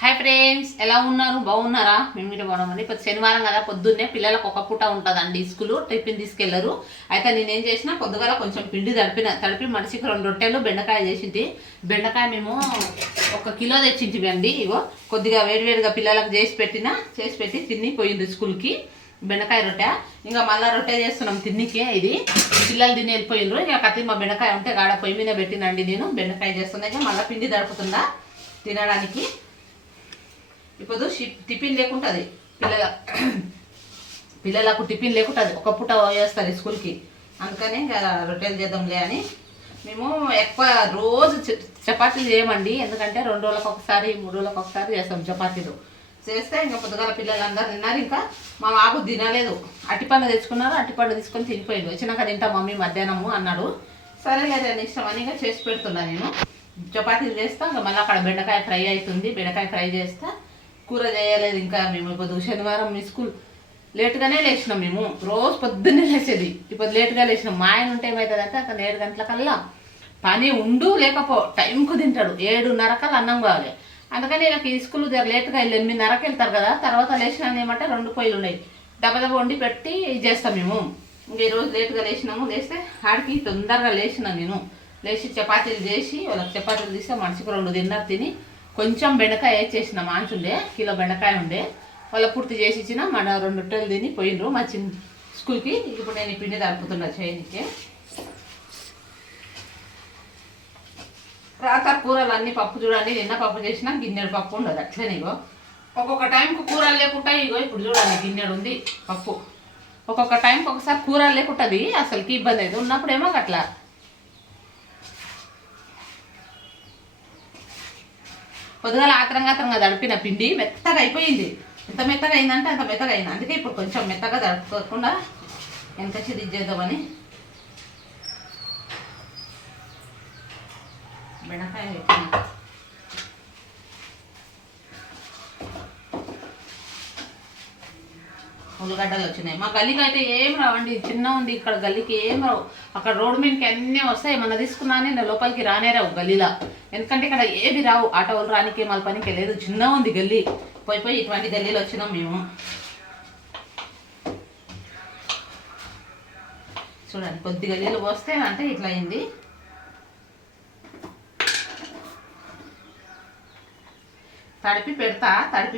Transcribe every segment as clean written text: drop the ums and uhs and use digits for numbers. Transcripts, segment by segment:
Hi friends, ఎలా ఉన్నారు? బాగున్నారా? మేము మీరు బాగున్నామండి. ఇప్పుడు శనివారం కదా, పొద్దున్నే పిల్లలకు ఒక పూట ఉంటుందండి స్కూలు, టిఫిన్ తీసుకెళ్లరు. అయితే నేనేం చేసిన, పొద్దుగాల కొంచెం పిండి తడిపి మనిషికి 2 రొట్టెలు బెండకాయ చేసింది. బెండకాయ మేము 1 కిలో తెచ్చింటివండి. ఇగో కొద్దిగా వేడివేడిగా పిల్లలకు చేసి పెట్టి తిని పోయింది స్కూల్కి. బెండకాయ రొట్టె ఇంకా మళ్ళీ రొట్టె చేస్తున్నాం తిన్నికే. ఇది పిల్లలు తిని వెళ్ళిపోయిండ్రు. ఇక మా బెండకాయ ఉంటే గాడ పొయ్యి మీద పెట్టినండి. నేను బెండకాయ చేస్తున్నా, మళ్ళీ పిండి తడుపుతుందా తినడానికి. ఇప్పుడు టిఫిన్ లేకుంటుంది పిల్లలకు టిఫిన్ లేకుంటుంది, ఒక పూట వేస్తారు స్కూల్కి. అందుకని ఇంకా రొట్టెలు చేద్దాంలే అని మేము ఎక్కువ రోజు చపాతీలు చేయమండి. ఎందుకంటే 2 రోజులకు ఒకసారి 3 రోజులకు ఒకసారి చేస్తాం చపాతీలు. చేస్తే ఇంకా పొద్దుగాల పిల్లలందరూ తిన్నారు. ఇంకా మా బాబు తినలేదు, అట్టిపండు తెచ్చుకున్నారు. అట్టిపండు తీసుకొని తినిపోయింది. వచ్చినాక తింటా మమ్మీ మధ్యాహ్నము అన్నాడు. సరే లేదా ఇష్టం అని ఇంకా చేసి పెడుతున్నా. నేను చపాతీలు చేస్తా, ఇంకా మళ్ళీ అక్కడ బెండకాయ ఫ్రై అవుతుంది. బెండకాయ ఫ్రై చేస్తా. కూర చేయలేదు ఇంకా. మేము ఇప్పుడు శనివారం మీ స్కూల్ లేట్గానే లేచినాం. మేము రోజు పొద్దున్నే లేచేది, ఇప్పుడు లేట్గా లేచినాం. మా ఆయన ఉంటే ఏమవుతుందంటే అక్కడ 7 గంటలకల్లా పని ఉండు లేకపో టైంకు తింటాడు. 7:30 అన్నం కావాలి. అందుకని నాకు ఈ స్కూల్ లేట్గా 8:30కి వెళ్తారు కదా. తర్వాత లేచినా ఏమంటే 2 పొయ్యిలు ఉన్నాయి, దెబ్బ వండి పెట్టి చేస్తాం మేము. ఇంక ఈరోజు లేట్గా లేచినాము. లేస్తే ఆడికి తొందరగా లేచినా. నేను లేచి చపాతీలు చేసి వాళ్ళకి చపాతీలు తీస్తే మనిషికి 2 తిన్నారు. తిని కొంచెం బెండకాయ వేసేసిన, మాంచుండే కిలో బెండకాయ ఉండే, వాళ్ళ పూర్తి చేసి ఇచ్చిన. మన 2 రొట్టెలు తిని పోయినరు మా చిన్న స్కూల్కి. ఇప్పుడు నేను ఈ పిండి తడుపుతున్నా చేయనికి. రాత్రి కూరలు అన్ని పప్పు చూడండి, నిన్న పప్పు చేసినా గిన్నెడు పప్పు ఉండదు అట్లనే. ఇగో ఒక్కొక్క టైంకు కూరలు లేకుండా ఇగో ఇప్పుడు చూడండి గిన్నెడు ఉంది పప్పు. ఒక్కొక్క టైంకి ఒకసారి కూరలు లేకుంటుంది, అసలుకి ఇబ్బంది అయితే ఉన్నప్పుడేమో అట్లా. పొద్దుగాల ఆత్రంగా తడిపిన పిండి మెత్తగా అయిపోయింది. ఎంత మెత్తగా అయిందంటే అంత మెత్తగా అయింది. అందుకే ఇప్పుడు కొంచెం మెత్తగా తడుపుకోకుండా ఎంత ఇది చేద్దామని బెండకాయ పెట్టిన. ఉల్లిగడ్డలు వచ్చినాయి. మా గల్లీకి అయితే ఏం రావండి, చిన్న ఉంది ఇక్కడ గల్లీకి ఏం రావు. అక్కడ రోడ్డు మీదకి అన్నీ వస్తాయి, మన తీసుకున్నానే నేను లోపలికి రానే రావు గల్లీలో. ఎందుకంటే ఇక్కడ ఏవి రావు, ఆటోలు రానికి మళ్ళీ పనికి లేదు. చిన్న ఉంది గల్లీ. పోయి ఇటువంటి గల్లీలో వచ్చినాం మేము. చూడండి కొద్ది గల్లీలు పోస్తే అంటే ఇట్లా అయింది. తడిపి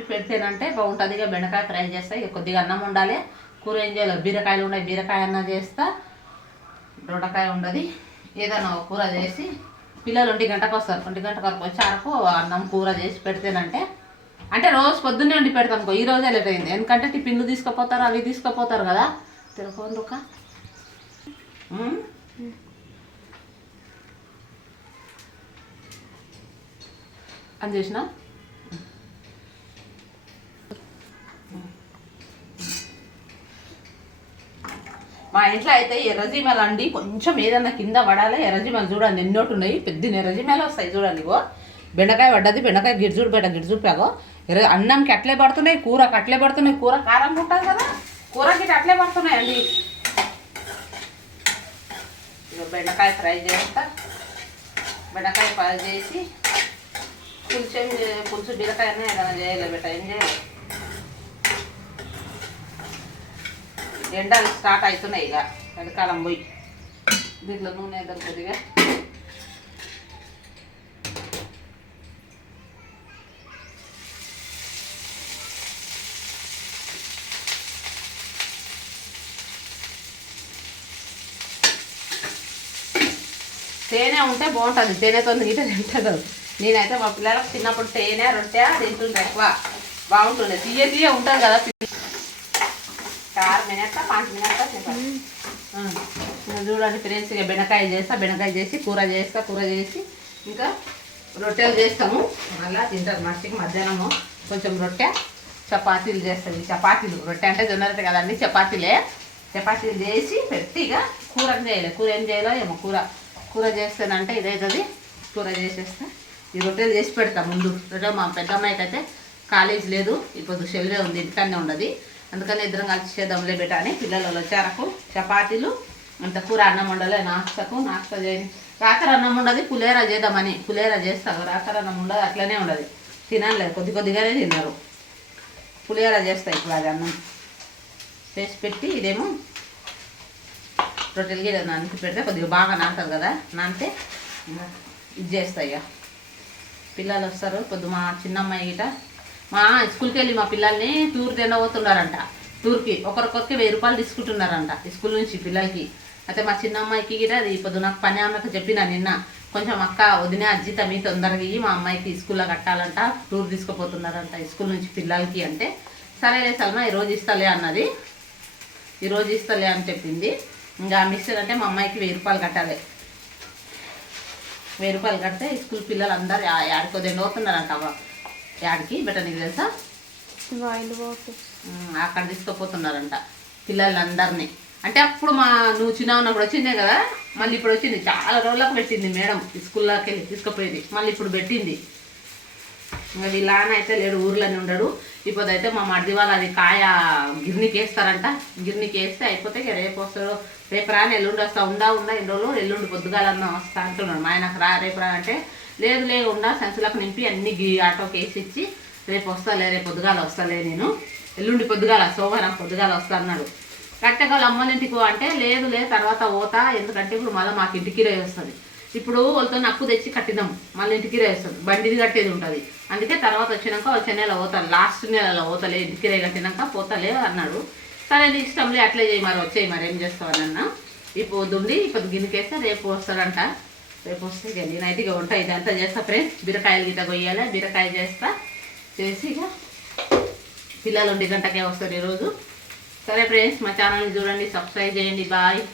పెడితేనంటే బాగుంటుంది. ఇక బెండకాయ ఫ్రై చేస్తా. ఇక కొద్దిగా అన్నం ఉండాలి. కూర ఏం చేయాలి, బీరకాయలు ఉన్నాయి, బీరకాయ అన్నం చేస్తా. దొండకాయ ఉండదు, ఏదైనా కూర చేసి పిల్లలు 1 గంటకు వస్తారు. 1 గంటకు వరకు వచ్చారకు అన్నం కూర చేసి పెడితేనంటే అంటే రోజు పొద్దున్నే వండి పెడతాను. ఈ రోజే లేట్ అయింది, ఎందుకంటే టిఫిన్లు తీసుకుపోతారు, అవి తీసుకుపోతారు కదా. తిరుపతి ఒక అని చేసిన. మా ఇంట్లో అయితే ఎర్రజీమలు అండి, కొంచెం ఏదన్నా కింద పడాలి. ఎర్రజీమలు చూడండి ఎన్నోటి ఉన్నాయి, పెద్ద ఎర్రజీమలు వస్తాయి చూడండి. ఇగో బెండకాయ పడ్డది, బెండకాయ గిడ్జుడు పేగో అన్నంకి అట్లే పడుతున్నాయి, కూరకి అట్లే పడుతున్నాయి. కూర కారం ఉంటుంది కదా, కూరకి అట్లే పడుతున్నాయండి. ఇక బెండకాయ ఫ్రై చేస్తా. బెండకాయ ఫ్రై చేసి పులుసు బీరకాయనే ఏదైనా చేయాలి బెట్ట. ఏం చేయాలి, ఎండలు స్టార్ట్ అవుతున్నాయి. ఇక ఎండకాలం పోయి దీంట్లో నూనె వేద్దాం కొద్దిగా. తేనె ఉంటే బాగుంటుంది, తేనెతో నీట తింటారు. నేనైతే మా పిల్లలకు చిన్నప్పుడు తేనె రొట్టె తింటుండే, ఎక్కువ బాగుంటుండే. తీయ ఉంటుంది కదా. 4 మినిట్స్ 5 మినిట్స్ చూడండి ఫ్రెండ్స్. ఇక బెండకాయ చేసి కూర చేసి ఇంకా రొట్టెలు చేస్తాము. అలా తింటారు మనిషికి. మధ్యాహ్నము కొంచెం రొట్టె చపాతీలు చేస్తుంది. రొట్టె అంటే జొన్న రొట్టె కదండి, చపాతీలు చేసి పెట్టి ఇక కూర చేయాలి. కూర ఏం చేయాలో ఏమో, కూర చేస్తానంటే ఇదవుతుంది. కూర చేసేస్తా. ఈ రొట్టెలు చేసి పెడతా ముందు. రొట్టెలు మా పెద్దమ్మాయికి అయితే కాలేజ్ లేదు, ఇప్పుడు సెలవే ఉంది, ఇంటికనే ఉండదు. అందుకని ఇద్దరం కలిసి చేద్దాంలే బెట అని పిల్లలు వచ్చారకు చపాతీలు అంత కూర అన్నం వండలే. నాస్తా చేయని రాత్రి అన్నం ఉండదు, పులేరా చేద్దామని. పులేరా చేస్తాను, రాత్రి అన్నం ఉండదు, అట్లనే ఉండదు. తినలేదు, కొద్ది కొద్దిగానే తిన్నారు. పులిహోర చేస్తాయి ఇప్పుడు అది అన్నం చేసి పెట్టి, ఇదేమో రొట్టెలకి నానికి పెడితే కొద్దిగా బాగా నానుతుంది కదా, నానితే ఇంకా ఇది చేస్తాయి. ఇక పిల్లలు వస్తారు పొద్దు. మా చిన్నమ్మాయి గిట మా స్కూల్కి వెళ్ళి మా పిల్లల్ని టూర్ తినబోతున్నారంట. టూర్కి ఒకరికొరికి 1000 రూపాయలు తీసుకుంటున్నారంట స్కూల్ నుంచి పిల్లలకి. అయితే మా చిన్న అమ్మాయికి గిట అది పొద్దు నాకు పని అమ్మకి చెప్పిన నిన్న, కొంచెం అక్క వదిన అజ్జిత మీ తొందరగా మా అమ్మాయికి స్కూల్లో కట్టాలంట, టూర్ తీసుకుపోతున్నారంట స్కూల్ నుంచి పిల్లలకి అంటే, సరేలే సల్మా ఈరోజు ఇస్తలే అన్నది. ఈరోజు ఇస్తలే అని చెప్పింది. ఇంకా మిస్ అంటే మా అమ్మాయికి 1000 రూపాయలు కట్టాలి. 1000 రూపాయలు కడితే స్కూల్ పిల్లలు అందరు యాడికో తిండవుతున్నారంట. యాడికి బెట నీకు తెలుసా, అక్కడ తీసుకుపోతున్నారంట పిల్లలందరినీ. అంటే అప్పుడు నువ్వు చిన్న ఉన్నప్పుడు వచ్చిందే కదా, మళ్ళీ ఇప్పుడు వచ్చింది. చాలా రోజులకు పెట్టింది మేడం స్కూల్లోకి వెళ్ళి తీసుకుపోయేది, మళ్ళీ ఇప్పుడు పెట్టింది. ఇంకా వీళ్ళ ఆయన అయితే లేడు, ఊర్లోనే ఉండడు. ఇప్పుడు అయితే మా మడిది వాళ్ళు అది కాయ గిర్నీకి వేస్తారంట. గిర్నీకి వేస్తే అయిపోతే రేపు వస్తాడు. రేపు రాని ఎల్లుండి వస్తా, ఉండా ఎన్ని రోజులు, ఎల్లుండి పొద్దుగాలన్నా వస్తా అంటున్నాడు. మా ఆయనకు రేపు రా అంటే, లేదు ఉండా సంచులకు నింపి అన్ని ఆటోకి వేసి ఇచ్చి రేపు వస్తాలే, రేపు పొద్దుగాల వస్తాలే, నేను ఎల్లుండి పొద్దుగాల సోమవారం పొద్దుగాల వస్తా అన్నాడు. కట్టెగాళ్ళు అమ్మోళ్ళ ఇంటికి అంటే, లేదు తర్వాత పోతా, ఎందుకంటే ఇప్పుడు మళ్ళీ మాకు ఇంటికి రే వస్తుంది. ఇప్పుడు వాళ్ళతో అప్పు తెచ్చి కట్టినాం, మళ్ళీ ఇంటికి రే వస్తుంది, బండిది కట్టేది ఉంటుంది. అందుకే తర్వాత వచ్చినాక వచ్చే నెల పోతాను, లాస్ట్ నెలలో పోతలే, ఇంటికి రే కట్టినాక పోతలే అన్నాడు. సరే నీ ఇష్టంలే, అట్లే చేయి, మరి వచ్చేయి, మరి ఏం చేస్తావని అన్న. ఇప్పుడు దుండి ఇప్పుడు గిన్నెకేస్తే రేపు వస్తాడంట. రేపు వస్తే ఇక నేనైతే ఇక వంట ఇదంతా చేస్తా ఫ్రెండ్స్. బీరకాయలు గిట్ట కొయ్యాలి, బీరకాయ చేస్తా, చేసి ఇక పిల్లలు 1 గంటకే వస్తారు ఈరోజు. సరే ఫ్రెండ్స్, మా ఛానల్ని చూడండి, సబ్స్క్రైబ్ చేయండి. బాయ్.